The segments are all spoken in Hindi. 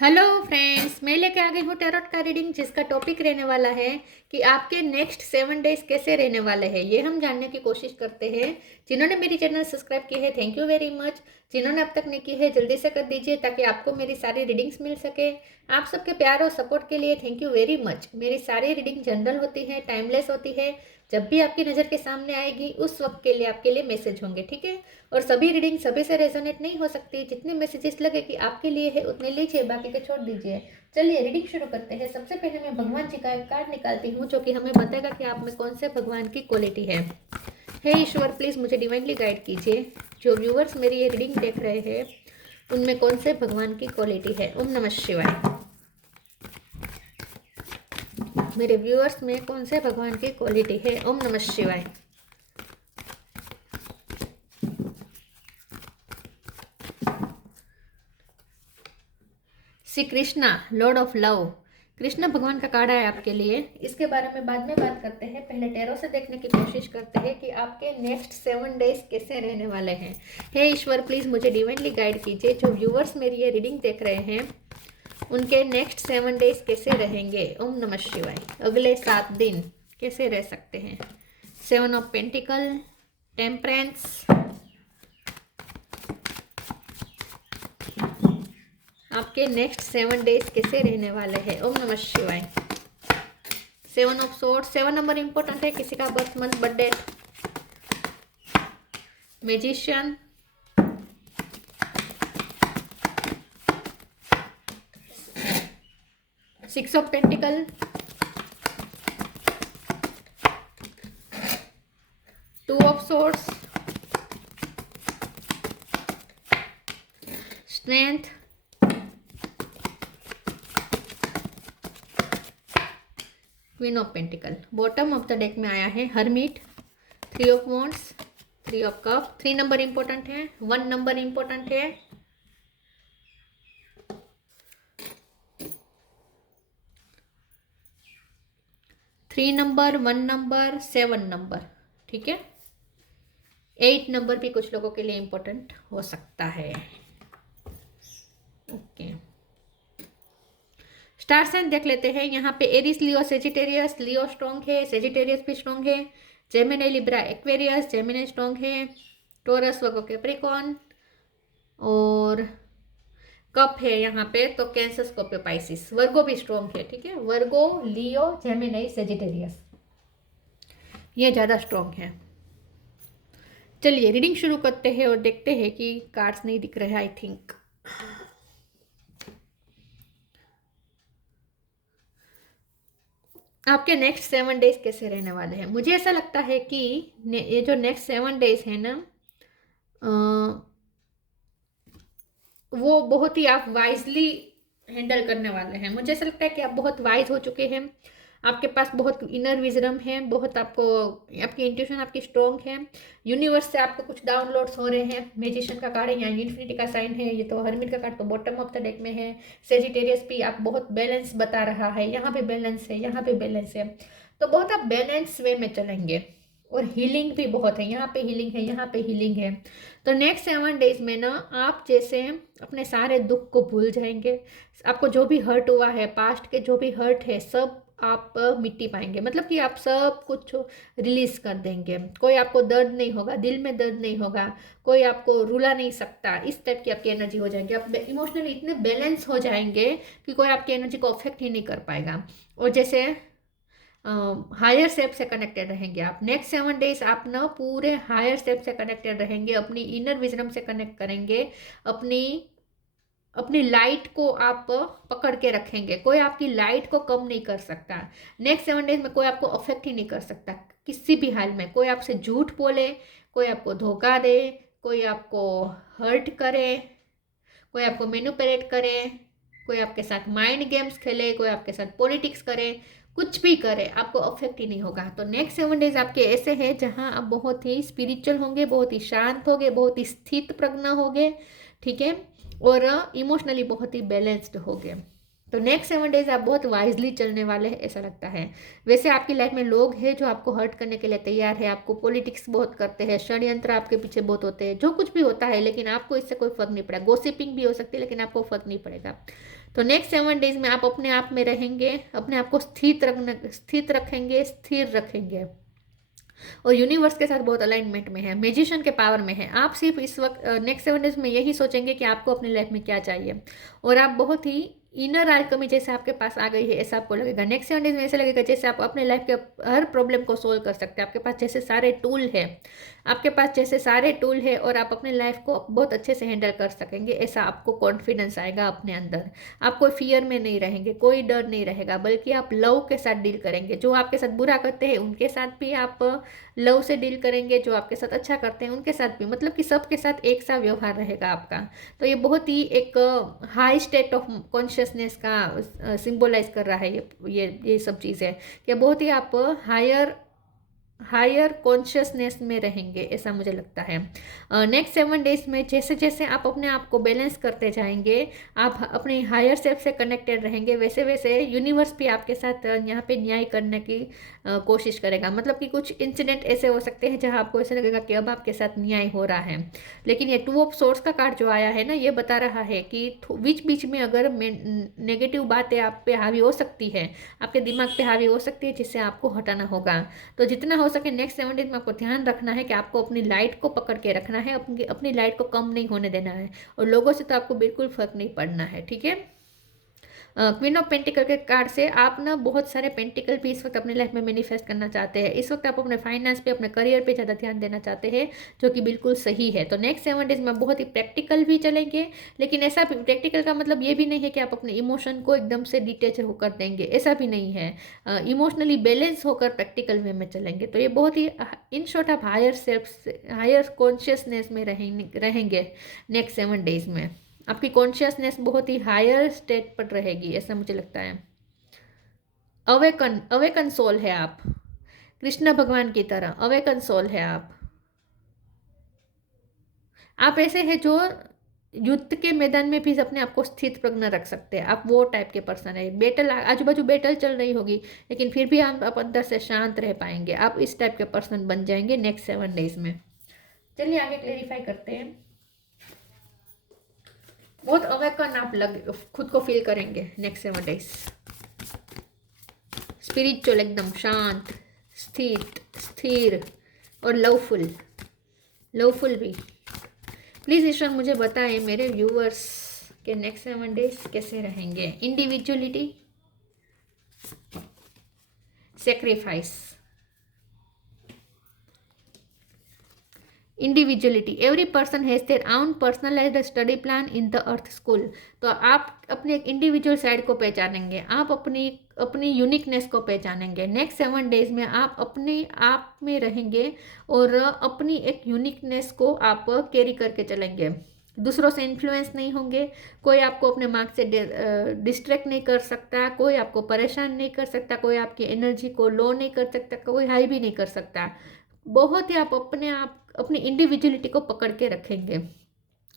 हेलो फ्रेंड्स, मैं लेके आ गई हूँ टैरोट का रीडिंग, जिसका टॉपिक रहने वाला है कि आपके नेक्स्ट 7 डेज कैसे रहने वाले हैं। ये हम जानने की कोशिश करते हैं। जिन्होंने मेरी चैनल सब्सक्राइब की है, थैंक यू वेरी मच। जिन्होंने अब तक नहीं की है, जल्दी से कर दीजिए ताकि आपको मेरी सारी रीडिंग्स मिल सके। आप सबके प्यार और सपोर्ट के लिए थैंक यू वेरी मच। मेरी सारी रीडिंग जनरल होती है, टाइमलेस होती है। जब भी आपकी नज़र के सामने आएगी उस वक्त के लिए आपके लिए मैसेज होंगे, ठीक है। और सभी रीडिंग सभी से रेजोनेट नहीं हो सकती। जितने मैसेजेस लगे कि आपके लिए है उतने लीजिए, बाकी के छोड़ दीजिए। चलिए रीडिंग शुरू करते हैं। सबसे पहले मैं भगवान जी का एक कार्ड निकालती हूँ जो कि हमें बताएगा कि आप में कौन से भगवान की क्वालिटी है। हे ईश्वर, प्लीज़ मुझे डिवाइनली गाइड कीजिए। जो व्यूवर्स मेरी ये रीडिंग देख रहे हैं उनमें कौन से भगवान की क्वालिटी है। ओम नमः शिवाय। मेरे व्यूअर्स में कौन से भगवान की क्वालिटी है। ओम नमः शिवाय। Shri Krishna, Lord of love. Krishna भगवान का कार्ड है आपके लिए। इसके बारे में बाद में बात करते हैं। पहले टैरो से देखने की कोशिश करते हैं कि आपके नेक्स्ट 7 डेज कैसे रहने वाले हैं। हे ईश्वर, प्लीज़ मुझे डिवाइनली गाइड कीजिए। जो व्यूवर्स मेरी ये रीडिंग देख रहे हैं उनके नेक्स्ट 7 डेज कैसे रहेंगे। ओम नमः शिवाय। अगले 7 दिन कैसे रह सकते हैं। 7 ऑफ पेंटिकल, टेम्परेंस। आपके नेक्स्ट 7 डेज कैसे रहने वाले हैं। ओम नमः शिवाय। 7 ऑफ सोर्ड्स, 7 नंबर इंपॉर्टेंट है। किसी का birth month, birthday. Magician, 6 of pentacle, 2 of swords, strength, queen of pentacle. Bottom of the deck में आया है hermit, 3 of wands, 3 of cup. 3 number important है, 1 नंबर इंपॉर्टेंट है। थ्री नंबर, 1 नंबर, 7 नंबर, ठीक है। 8 नंबर भी कुछ लोगों के लिए इंपॉर्टेंट हो सकता है। ओके, स्टार साइन देख लेते हैं। यहाँ पे एरिस, लियो, सेजिटेरियस। लियो स्ट्रॉन्ग है, सेजिटेरियस भी स्ट्रॉन्ग है। Gemini, Libra, Aquarius. Gemini strong है। टोरस, वर्गो, कैप्रिकॉर्न। और कप है यहाँ पे तो कैंसर, स्कॉर्पियो, पाइसिस। वर्गो भी स्ट्रॉन्ग है, ठीक है। वर्गो, लियो, जेमिनी, सेजिटेरियस ये ज़्यादा स्ट्रॉन्ग है। चलिए रीडिंग शुरू करते हैं और देखते हैं कि कार्ड्स नहीं दिख रहे हैं आई थिंक। आपके नेक्स्ट 7 डेज कैसे रहने वाले हैं। मुझे ऐसा लगता है कि ये जो नेक्स्ट 7 डेज है ना, वो बहुत ही आप वाइजली हैंडल करने वाले हैं। मुझे ऐसा लगता है कि आप बहुत वाइज हो चुके हैं। आपके पास बहुत इनर विजडम है, बहुत आपको आपकी इंट्यूशन आपकी स्ट्रॉन्ग है। यूनिवर्स से आपको कुछ डाउनलोड्स हो रहे हैं। मैजिशियन का कार्ड है, यहाँ इन्फिनिटी का साइन है। ये तो हर्मिट का कार्ड तो बॉटम ऑफ द डेक में है। सेजिटेरियस भी आप बहुत बैलेंस बता रहा है। यहाँ पे बैलेंस है, यहाँ पे बैलेंस है, तो बहुत आप बैलेंस वे में चलेंगे। और हीलिंग भी बहुत है, यहाँ पे हीलिंग है, यहाँ पे हीलिंग है। तो नेक्स्ट 7 डेज में ना आप जैसे अपने सारे दुख को भूल जाएंगे। आपको जो भी हर्ट हुआ है, पास्ट के जो भी हर्ट है, सब आप मिट्टी पाएंगे। मतलब कि आप सब कुछ रिलीज कर देंगे। कोई आपको दर्द नहीं होगा, दिल में दर्द नहीं होगा, कोई आपको रुला नहीं सकता। इस टाइप की आपकी एनर्जी हो जाएगी। आप इमोशनली इतने बैलेंस हो जाएंगे कि कोई आपकी एनर्जी को अफेक्ट ही नहीं कर पाएगा। और जैसे हायर सेल्फ से कनेक्टेड रहेंगे आप। नेक्स्ट 7 डेज आप ना पूरे हायर सेल्फ से कनेक्टेड रहेंगे। अपनी इनर विजडम से कनेक्ट करेंगे। अपनी अपनी लाइट को आप पकड़ के रखेंगे। कोई आपकी लाइट को कम नहीं कर सकता। नेक्स्ट 7 डेज में कोई आपको अफेक्ट ही नहीं कर सकता किसी भी हाल में। कोई आपसे झूठ बोले, कोई आपको धोखा दे, कोई आपको हर्ट करे, कोई आपको मैनिपुलेट करे, कोई आपके साथ माइंड गेम्स खेले, कोई आपके साथ पॉलिटिक्स करे, कुछ भी करे, आपको अफेक्ट ही नहीं होगा। तो नेक्स्ट 7 डेज आपके ऐसे हैं जहां आप बहुत ही स्पिरिचुअल होंगे, बहुत ही शांत होंगे, बहुत ही स्थित प्रज्ञ होंगे, ठीक है। और इमोशनली बहुत ही बैलेंस्ड होंगे। तो नेक्स्ट 7 डेज आप बहुत वाइजली चलने वाले हैं ऐसा लगता है। वैसे आपकी लाइफ में लोग हैं जो आपको हर्ट करने के लिए तैयार है, आपको पॉलिटिक्स बहुत करते हैं, षड्यंत्र आपके पीछे बहुत होते हैं, जो कुछ भी होता है, लेकिन आपको इससे कोई फर्क नहीं पड़ा। गॉसिपिंग भी हो सकती है लेकिन आपको फर्क नहीं पड़ेगा। तो नेक्स्ट 7 डेज में आप अपने आप में रहेंगे, अपने आप को स्थित रखेंगे, स्थिर रखेंगे, और यूनिवर्स के साथ बहुत अलाइनमेंट में है, मैजिशियन के पावर में है। आप सिर्फ इस वक्त नेक्स्ट 7 डेज में यही सोचेंगे कि आपको अपनी लाइफ में क्या चाहिए, और आप बहुत ही इनर आल्केमी जैसे आपके पास आ गई है ऐसा आपको लगेगा। नेक्स्ट 7 डेज में ऐसा लगेगा जैसे आप अपने लाइफ के हर प्रॉब्लम को सोल्व कर सकते हैं, आपके पास जैसे सारे टूल है, आपके पास जैसे सारे टूल है, और आप अपने लाइफ को बहुत अच्छे से हैंडल कर सकेंगे, ऐसा आपको कॉन्फिडेंस आएगा अपने अंदर। आप कोई फियर में नहीं रहेंगे, कोई डर नहीं रहेगा, बल्कि आप लव के साथ डील करेंगे। जो आपके साथ बुरा करते हैं उनके साथ भी आप लव से डील करेंगे, जो आपके साथ अच्छा करते हैं उनके साथ भी, मतलब कि सबके साथ एक सा व्यवहार रहेगा आपका। तो ये बहुत ही एक हाई स्टेट ऑफ कॉन्शियसनेस का सिंबलाइज कर रहा है ये सब चीज़ें, कि बहुत ही आप हायर कॉन्शियसनेस में रहेंगे ऐसा मुझे लगता है। नेक्स्ट 7 डेज में जैसे जैसे आप अपने आप को बैलेंस करते जाएंगे, आप अपने हायर सेल्फ से कनेक्टेड रहेंगे, वैसे वैसे यूनिवर्स भी आपके साथ यहाँ पे न्याय करने की कोशिश करेगा। मतलब कि कुछ इंसिडेंट ऐसे हो सकते हैं जहाँ आपको ऐसा लगेगा कि अब आपके साथ न्याय हो रहा है, लेकिन ये 2 ऑफ सोर्स का कार्ड जो आया है ना, ये बता रहा है कि बीच बीच में अगर नेगेटिव बातें आप पे हावी हो सकती है, आपके दिमाग पे हावी हो सकती है, जिससे आपको हटाना होगा। तो जितना हो सके नेक्स्ट 7 डेज में आपको ध्यान रखना है कि आपको अपनी लाइट को पकड़ के रखना है, अपनी लाइट को कम नहीं होने देना है, और लोगों से तो आपको बिल्कुल फर्क नहीं पड़ना है, ठीक है। क्वीन ऑफ पेंटिकल के कार्ड से आप ना बहुत सारे पेंटिकल भी इस वक्त अपने लाइफ में मैनिफेस्ट करना चाहते हैं। इस वक्त आप अपने फाइनेंस पे, अपने करियर पे ज़्यादा ध्यान देना चाहते हैं, जो कि बिल्कुल सही है। तो नेक्स्ट 7 डेज में बहुत ही प्रैक्टिकल भी चलेंगे, लेकिन ऐसा प्रैक्टिकल का मतलब ये भी नहीं है कि आप अपने इमोशन को एकदम से डिटेच होकर देंगे, ऐसा भी नहीं है। इमोशनली बैलेंस होकर प्रैक्टिकल वे में चलेंगे। तो ये बहुत ही इन शॉर्ट आप हायर कॉन्शियसनेस में रहेंगे नेक्स्ट 7 डेज में। आपकी कॉन्शियसनेस बहुत ही हायर स्टेट पर रहेगी ऐसा मुझे लगता है। अवेकन सोल है आप, कृष्ण भगवान की तरह अवेकन सोल है आप ऐसे हैं जो युद्ध के मैदान में भी अपने आप को स्थित प्रज्ञ रख सकते हैं। आप वो टाइप के पर्सन है। बैटल आजू बाजू बैटल चल रही होगी, लेकिन फिर भी आप अंदर से शांत रह पाएंगे। आप इस टाइप के पर्सन बन जाएंगे नेक्स्ट 7 डेज में। चलिए आगे क्लेरिफाई करते हैं। बहुत अवेकन आप खुद को फील करेंगे नेक्स्ट 7 डेज। स्पिरिचुअल, एकदम शांत, स्थिर और लवफुल भी। प्लीज़ ईश्वर मुझे बताएं मेरे व्यूअर्स के नेक्स्ट 7 डेज कैसे रहेंगे। Individuality, sacrifice, individuality, every person has their own personalised study plan in the earth school. तो आप अपने एक इंडिविजुअल साइड को पहचानेंगे, आप अपनी यूनिकनेस को पहचानेंगे। नेक्स्ट 7 डेज में आप अपने आप में रहेंगे और अपनी एक यूनिकनेस को आप कैरी करके चलेंगे। दूसरों से इन्फ्लुएंस नहीं होंगे, कोई आपको अपने मार्ग से डिस्ट्रैक्ट नहीं कर सकता, कोई आपको परेशान नहीं कर सकता, कोई आपकी एनर्जी को लो नहीं कर सकता, कोई हाई भी नहीं कर सकता। बहुत ही आप अपनी इंडिविजुअलिटी को पकड़ के रखेंगे,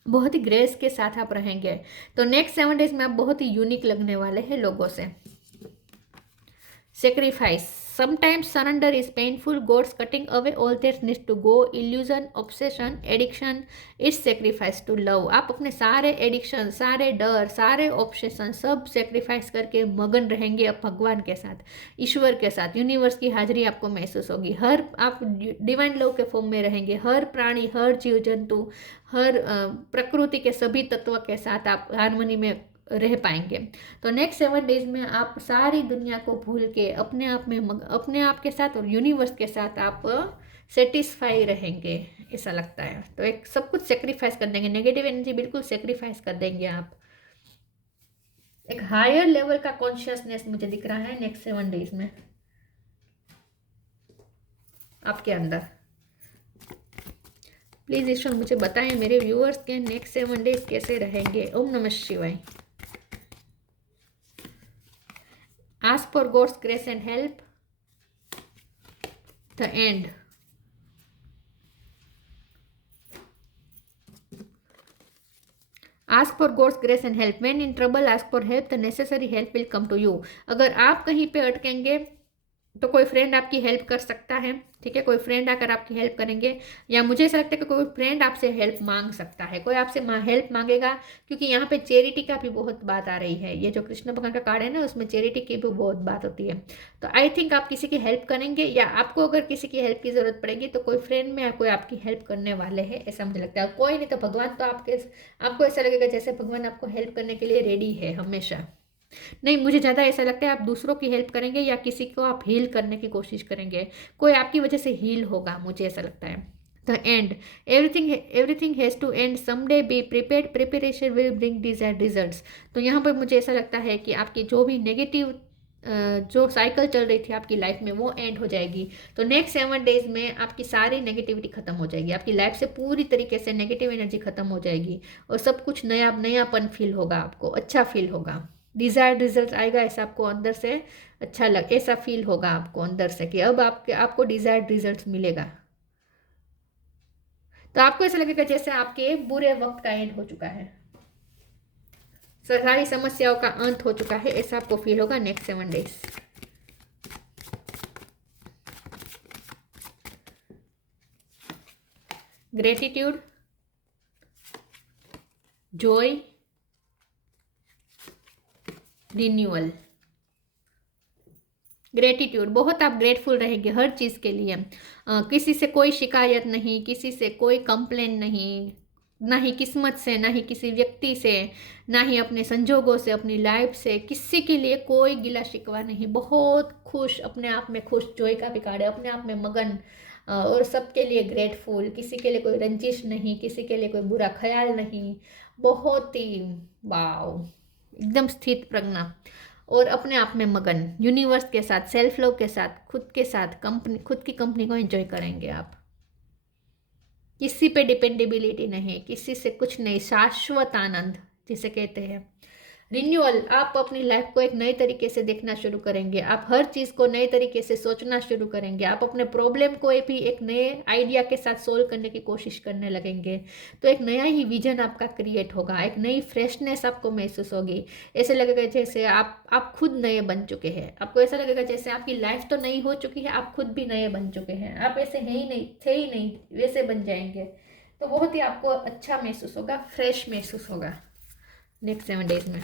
बहुत ही ग्रेस के साथ आप रहेंगे। तो नेक्स्ट 7 डेज में आप बहुत ही यूनिक लगने वाले हैं लोगों से। Sacrifice, sometimes surrender is painful, God's cutting away all that needs to go, illusion, obsession, addiction, it's sacrifice to love. आप अपने सारे एडिक्शन, सारे डर, सारे ऑब्सेशन सब सेक्रीफाइस करके मगन रहेंगे अब भगवान के साथ, ईश्वर के साथ। यूनिवर्स की हाजिरी आपको महसूस होगी। आप डिवाइन लव के फॉर्म में रहेंगे। हर प्राणी, हर जीव जंतु, हर प्रकृति के सभी तत्व के साथ आप हारमोनी में रह पाएंगे। तो नेक्स्ट 7 डेज में आप सारी दुनिया को भूल के अपने आप के साथ और यूनिवर्स के साथ आप सेटिस्फाई रहेंगे ऐसा लगता है। तो एक सब कुछ सेक्रीफाइस कर देंगे, नेगेटिव एनर्जी बिल्कुल सेक्रीफाइस कर देंगे आप। एक हायर लेवल का कॉन्शियसनेस मुझे दिख रहा है नेक्स्ट 7 डेज में आपके अंदर। प्लीज ईश्वर मुझे बताएं मेरे व्यूअर्स के नेक्स्ट 7 डेज कैसे रहेंगे। ओम नमः शिवाय। Ask for God's grace and help. The end. Ask for God's grace and help, when in trouble ask for help, the necessary help will come to you. अगर आप कहीं पे अटकेंगे तो कोई फ्रेंड आपकी हेल्प कर सकता है, ठीक है, कोई फ्रेंड आकर आपकी हेल्प करेंगे, या मुझे ऐसा लगता है कि कोई फ्रेंड आपसे हेल्प मांग सकता है, कोई आपसे हेल्प मांगेगा, क्योंकि यहाँ पे चैरिटी का भी बहुत बात आ रही है। ये जो कृष्ण भगवान का कार्ड है ना, उसमें चैरिटी की भी बहुत बात होती है। तो आई थिंक आप किसी की हेल्प करेंगे, या आपको अगर किसी की हेल्प की जरूरत पड़ेगी तो कोई फ्रेंड में या कोई आपकी हेल्प करने वाले हैं, ऐसा मुझे लगता है। कोई नहीं तो भगवान तो आपको ऐसा लगेगा जैसे भगवान आपको हेल्प करने के लिए रेडी है हमेशा। नहीं, मुझे ज़्यादा ऐसा लगता है आप दूसरों की हेल्प करेंगे या किसी को आप हील करने की कोशिश करेंगे, कोई आपकी वजह से हील होगा, मुझे ऐसा लगता है। The end, everything has to end someday, be prepared, preparation will bring desired results. तो यहाँ पर मुझे ऐसा लगता है कि आपकी जो भी नेगेटिव जो साइकिल चल रही थी आपकी लाइफ में वो एंड हो जाएगी। तो नेक्स्ट 7 डेज में आपकी सारी नेगेटिविटी खत्म हो जाएगी, आपकी लाइफ से पूरी तरीके से नेगेटिव एनर्जी खत्म हो जाएगी, और सब कुछ नयापन फील होगा, आपको अच्छा फील होगा, डिजायर्ड रिजल्ट आएगा, ऐसा आपको अंदर से अच्छा ऐसा फील होगा आपको अंदर से कि अब आपको डिजायर्ड रिजल्ट मिलेगा। तो आपको ऐसा लगेगा जैसे आपके बुरे वक्त का एंड हो चुका है, सारी समस्याओं का अंत हो चुका है, ऐसा आपको फील होगा next 7 days. Gratitude, Joy, renewal. Gratitude, बहुत आप ग्रेटफुल रहेंगे हर चीज़ के लिए, किसी से कोई शिकायत नहीं, किसी से कोई कंप्लेन नहीं, ना ही किस्मत से, ना ही किसी व्यक्ति से, ना ही अपने संजोगों से, अपनी लाइफ से, किसी के लिए कोई गिला शिकवा नहीं, बहुत खुश, अपने आप में खुश, जॉय का भी कार्ड है, अपने आप में मगन, और सबके लिए ग्रेटफुल, किसी के लिए कोई रंजिश नहीं, किसी के लिए कोई बुरा ख्याल नहीं, बहुत ही वाव, एकदम स्थित प्रज्ञा, और अपने आप में मगन, यूनिवर्स के साथ, सेल्फ लव के साथ, खुद के साथ, कंपनी, खुद की कंपनी को एंजॉय करेंगे आप। किसी पे डिपेंडेबिलिटी नहीं, किसी से कुछ नहीं, शाश्वत आनंद जिसे कहते हैं। रिन्यूअल, आप अपनी लाइफ को एक नए तरीके से देखना शुरू करेंगे, आप हर चीज़ को नए तरीके से सोचना शुरू करेंगे, आप अपने प्रॉब्लम को भी एक नए आइडिया के साथ सोल्व करने की कोशिश करने लगेंगे। तो एक नया ही विजन आपका क्रिएट होगा, एक नई फ्रेशनेस आपको महसूस होगी, ऐसे लगेगा जैसे आप खुद नए बन चुके हैं, आपको ऐसा लगेगा जैसे आपकी लाइफ तो नई हो चुकी है, आप खुद भी नए बन चुके हैं, आप ऐसे है ही नहीं, थे ही नहीं, वैसे बन जाएंगे। तो बहुत ही आपको अच्छा महसूस होगा, फ्रेश महसूस होगा नेक्स्ट 7 डेज में।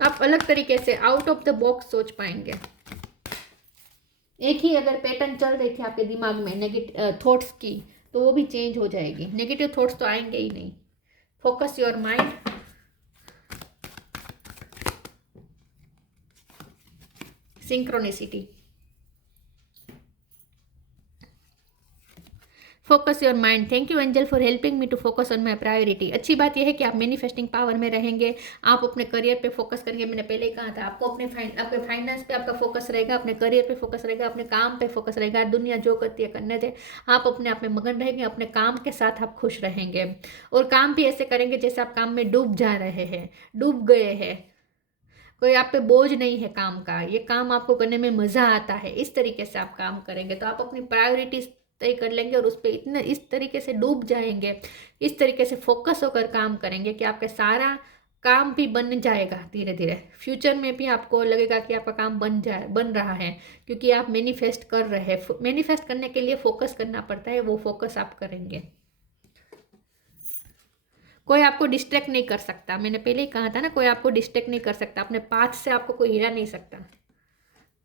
आप अलग तरीके से आउट ऑफ द बॉक्स सोच पाएंगे। एक ही अगर पैटर्न चल रही थी आपके दिमाग में नेगेटिव थॉट्स की, तो वो भी चेंज हो जाएगी, नेगेटिव थॉट्स तो आएंगे ही नहीं। Focus your mind, synchronicity, focus your mind. Thank you angel for helping me to focus on my priority. अच्छी बात यह है कि आप मैनिफेस्टिंग पावर में रहेंगे, आप अपने करियर पे फोकस करेंगे। मैंने पहले ही कहा था, आपको आपके फाइनेंस पे आपका फोकस रहेगा, अपने करियर पे फोकस रहेगा, अपने काम पे फोकस रहेगा, दुनिया जो करती है करने दे, आप अपने आप में मगन रहेंगे, अपने काम के साथ आप खुश रहेंगे, और काम भी ऐसे करेंगे जैसे आप काम में डूब जा रहे हैं, डूब गए हैं, कोई आप पे बोझ नहीं है काम का, ये काम आपको करने में मजा आता है, इस तरीके से आप काम करेंगे। तो आप अपनी प्रायोरिटीज तय कर लेंगे और उस पर इतने इस तरीके से डूब जाएंगे, इस तरीके से फोकस होकर काम करेंगे कि आपका सारा काम भी बन जाएगा धीरे धीरे। फ्यूचर में भी आपको लगेगा कि आपका काम बन रहा है, क्योंकि आप मैनिफेस्ट कर रहे हैं। मैनिफेस्ट करने के लिए फोकस करना पड़ता है, वो फोकस आप करेंगे। कोई आपको डिस्ट्रैक्ट नहीं कर सकता, मैंने पहले ही कहा था ना, कोई आपको डिस्ट्रैक्ट नहीं कर सकता, अपने पाथ से आपको कोई हिला नहीं सकता।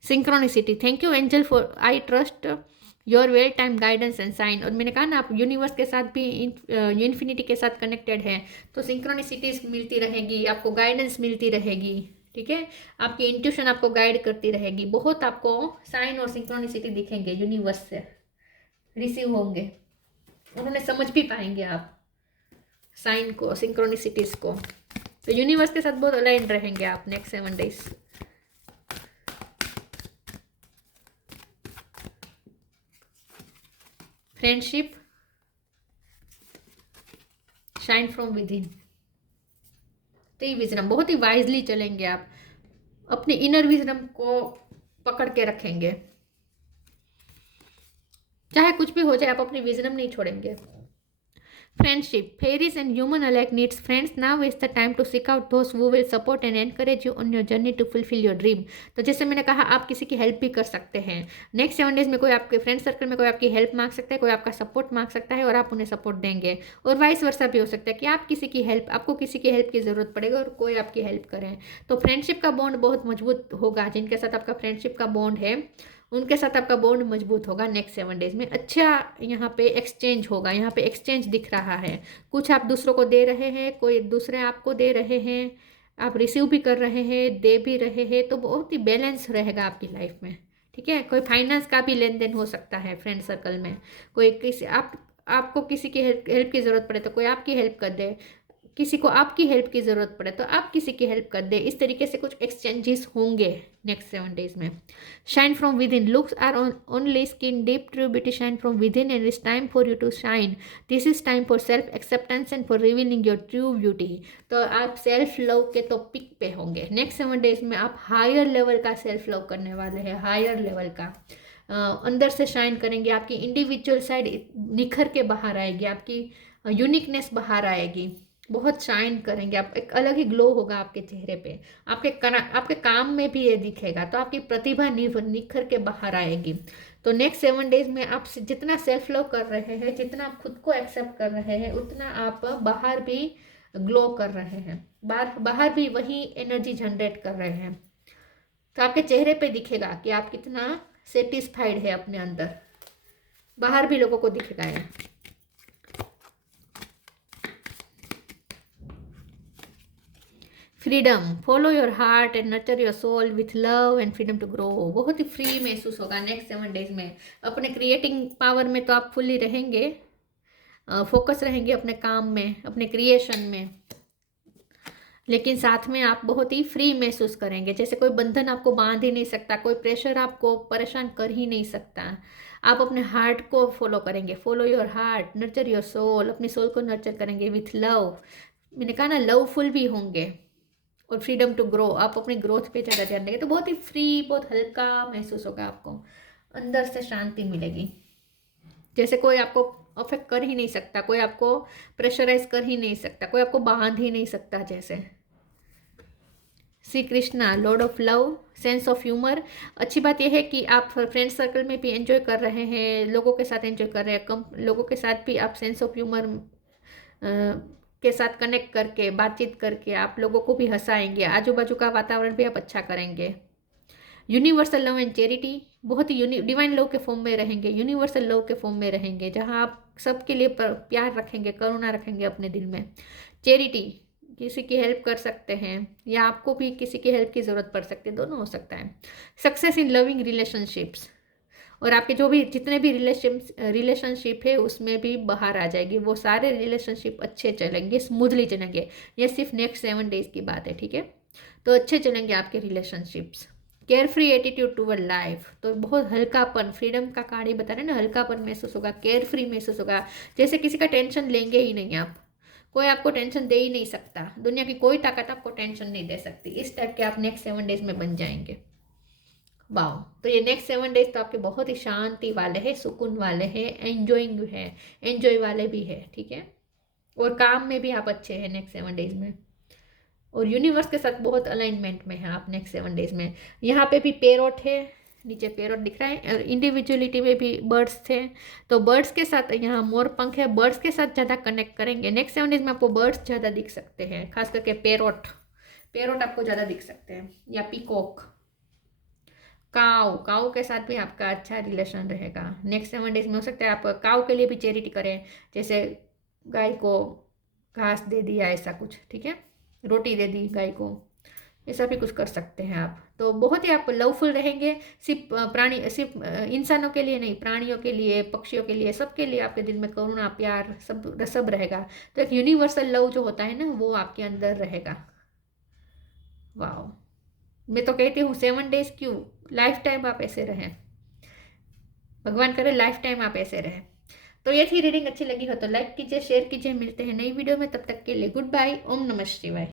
Synchronicity, thank you angel for I trust your well time guidance and sign. और मैंने कहा ना, आप यूनिवर्स के साथ भी इन्फिनिटी के साथ कनेक्टेड है, तो सिंक्रोनिसिटीज मिलती रहेगी, आपको गाइडेंस मिलती रहेगी, ठीक है, आपकी इंट्यूशन आपको गाइड करती रहेगी। बहुत आपको साइन और सिंक्रोनिसिटी दिखेंगे, यूनिवर्स से रिसीव होंगे, उन्होंने समझ भी पाएंगे आप साइन को, सिंक्रोनिसिटीज को। तो यूनिवर्स के साथ बहुत अलाइन रहेंगे आप next 7 days. Friendship, shine from with in. तो ये विजडम, बहुत ही वाइजली चलेंगे आप, अपनी इनर विजडम को पकड़ के रखेंगे, चाहे कुछ भी हो जाए आप अपनी विजडम नहीं छोड़ेंगे। Friendship. Fairies and human alike needs friends. Now is the time to seek out those who will support and encourage you on your journey to fulfill your dream. तो जैसे मैंने कहा, आप किसी की हेल्प भी कर सकते हैं। नेक्स्ट 7 डेज में कोई आपके फ्रेंड सर्कल में कोई आपकी हेल्प मांग सकता है, कोई आपका सपोर्ट मांग सकता है और आप उन्हें सपोर्ट देंगे। और वाइस वर्सा भी हो सकता है कि आप किसी की हेल्प, आपको किसी की हेल्प की ज़रूरत पड़ेगी और कोई आपकी हेल्प करें। तो फ्रेंडशिप का बॉन्ड बहुत मजबूत होगा। जिनके साथ आपका फ्रेंडशिप का बॉन्ड है उनके साथ आपका बॉन्ड मजबूत होगा नेक्स्ट 7 डेज में। अच्छा, यहाँ पे एक्सचेंज होगा, यहाँ पे एक्सचेंज दिख रहा है। कुछ आप दूसरों को दे रहे हैं, कोई दूसरे आपको दे रहे हैं, आप रिसीव भी कर रहे हैं, दे भी रहे हैं। तो बहुत ही बैलेंस रहेगा आपकी लाइफ में, ठीक है। कोई फाइनेंस का भी लेन देन हो सकता है फ्रेंड सर्कल में। कोई किसी आपको किसी की हेल्प की ज़रूरत पड़े तो कोई आपकी हेल्प कर दे, किसी को आपकी हेल्प की ज़रूरत पड़े तो आप किसी की हेल्प कर दे। इस तरीके से कुछ एक्सचेंजेस होंगे नेक्स्ट 7 डेज में। Shine from within. Looks are only skin deep true beauty shine from within and it's time for you to shine. This is time for self acceptance and for revealing your true beauty. तो आप सेल्फ लव के तो पिक पे होंगे नेक्स्ट 7 डेज में। आप हायर लेवल का सेल्फ लव करने वाले हैं, हायर लेवल का। अंदर से शाइन करेंगे, आपकी इंडिविजुअल साइड निखर के बाहर आएगी, आपकी यूनिकनेस बाहर आएगी, बहुत शाइन करेंगे आप। एक अलग ही ग्लो होगा आपके चेहरे पे। आपके काम में भी ये दिखेगा। तो आपकी प्रतिभा निखर के बाहर आएगी। तो नेक्स्ट 7 डेज में आप जितना सेल्फ लव कर रहे हैं, जितना आप खुद को एक्सेप्ट कर रहे हैं, उतना आप बाहर भी ग्लो कर रहे हैं, बाहर भी वही एनर्जी जनरेट कर रहे हैं। तो आपके चेहरे पे दिखेगा कि आप कितना सेटिस्फाइड है अपने अंदर, बाहर भी लोगों को दिखेगा ये। Freedom. Follow your heart and nurture your soul with love and freedom to grow. बहुत ही फ्री महसूस होगा नेक्स्ट 7 डेज में। अपने क्रिएटिंग पावर में तो आप फुल्ली रहेंगे, फोकस रहेंगे अपने काम में, अपने क्रिएशन में, लेकिन साथ में आप बहुत ही फ्री महसूस करेंगे। जैसे कोई बंधन आपको बांध ही नहीं सकता, कोई प्रेशर आपको परेशान कर ही नहीं सकता। आप अपने हार्ट को फॉलो करेंगे। Follow your heart, nurture your soul. अपनी सोल को नर्चर करेंगे विथ लव। मैंने कहा ना, लवफुल भी होंगे। और फ्रीडम टू ग्रो, आप अपनी ग्रोथ पे ज़्यादा ध्यान देंगे तो बहुत ही फ्री, बहुत हल्का महसूस होगा आपको। अंदर से शांति मिलेगी। जैसे कोई आपको अफेक्ट कर ही नहीं सकता, कोई आपको प्रेशराइज कर ही नहीं सकता, कोई आपको बांध ही नहीं सकता। जैसे Shri Krishna, Lord of love, sense of humour. अच्छी बात यह है कि आप फ्रेंड सर्कल में भी एंजॉय कर रहे हैं, लोगों के साथ एंजॉय कर रहे हैं, कम लोगों के साथ भी आप सेंस ऑफ ह्यूमर के साथ कनेक्ट करके, बातचीत करके आप लोगों को भी हंसाएंगे। आजू बाजू का वातावरण भी आप अच्छा करेंगे। Universal love and charity. बहुत ही डिवाइन लव के फॉर्म में रहेंगे, यूनिवर्सल लव के फॉर्म में रहेंगे, जहां आप सबके लिए प्यार रखेंगे, करुणा रखेंगे अपने दिल में। चैरिटी, किसी की हेल्प कर सकते हैं या आपको भी किसी की हेल्प की ज़रूरत पड़ सकती है, दोनों हो सकता है। Success in loving relationships. और आपके जो भी जितने भी रिलेशनशिप है उसमें भी बाहर आ जाएगी। वो सारे रिलेशनशिप अच्छे चलेंगे, स्मूथली चलेंगे। ये सिर्फ नेक्स्ट 7 डेज की बात है, ठीक है। तो अच्छे चलेंगे आपके relationships. Care free attitude toward life. तो बहुत हल्कापन, फ्रीडम का कहानी बता रहे हैं ना, हल्कापन महसूस होगा, केयर फ्री महसूस होगा। जैसे किसी का टेंशन लेंगे ही नहीं आप, कोई आपको टेंशन दे ही नहीं सकता। दुनिया की कोई ताकत आपको टेंशन नहीं दे सकती। इस टाइप के आप नेक्स्ट 7 डेज में बन जाएंगे। वाह। तो ये नेक्स्ट 7 डेज तो आपके बहुत ही शांति वाले हैं, सुकून वाले हैं, एंजॉइंग है, एंजॉय वाले भी है, ठीक है। और काम में भी आप अच्छे हैं नेक्स्ट 7 डेज में। और यूनिवर्स के साथ बहुत अलाइनमेंट में है आप नेक्स्ट 7 डेज में। यहाँ पे भी पैरोट है, नीचे पैरोट दिख रहा है। और इंडिविजुअलिटी में भी बर्ड्स थे, तो बर्ड्स के साथ यहाँ मोर पंख है, बर्ड्स के साथ ज़्यादा कनेक्ट करेंगे। नेक्स्ट 7 डेज में आपको बर्ड्स ज़्यादा दिख सकते हैं, खास करके पैरोट आपको ज़्यादा दिख सकते हैं, या पीकॉक। काऊ के साथ भी आपका अच्छा रिलेशन रहेगा। नेक्स्ट 7 डेज में हो सकता है आप काऊ के लिए भी चैरिटी करें, जैसे गाय को घास दे दिया, ऐसा कुछ, ठीक है, रोटी दे दी गाय को, ऐसा भी कुछ कर सकते हैं आप। तो बहुत ही आप लवफुल रहेंगे। सिर्फ इंसानों के लिए नहीं, प्राणियों के लिए, पक्षियों के लिए, सबके लिए आपके दिल में करुणा, प्यार सब रहेगा। तो एक यूनिवर्सल लव जो होता है ना, वो आपके अंदर रहेगा। वाह। मैं तो कहती हूँ 7 डेज क्यों, लाइफ टाइम आप ऐसे रहें, भगवान करे लाइफ टाइम आप ऐसे रहें। तो ये थी रीडिंग। अच्छी लगी हो तो लाइक कीजिए, शेयर कीजिए। मिलते हैं नई वीडियो में, तब तक के लिए गुड बाय। ओम नमः शिवाय।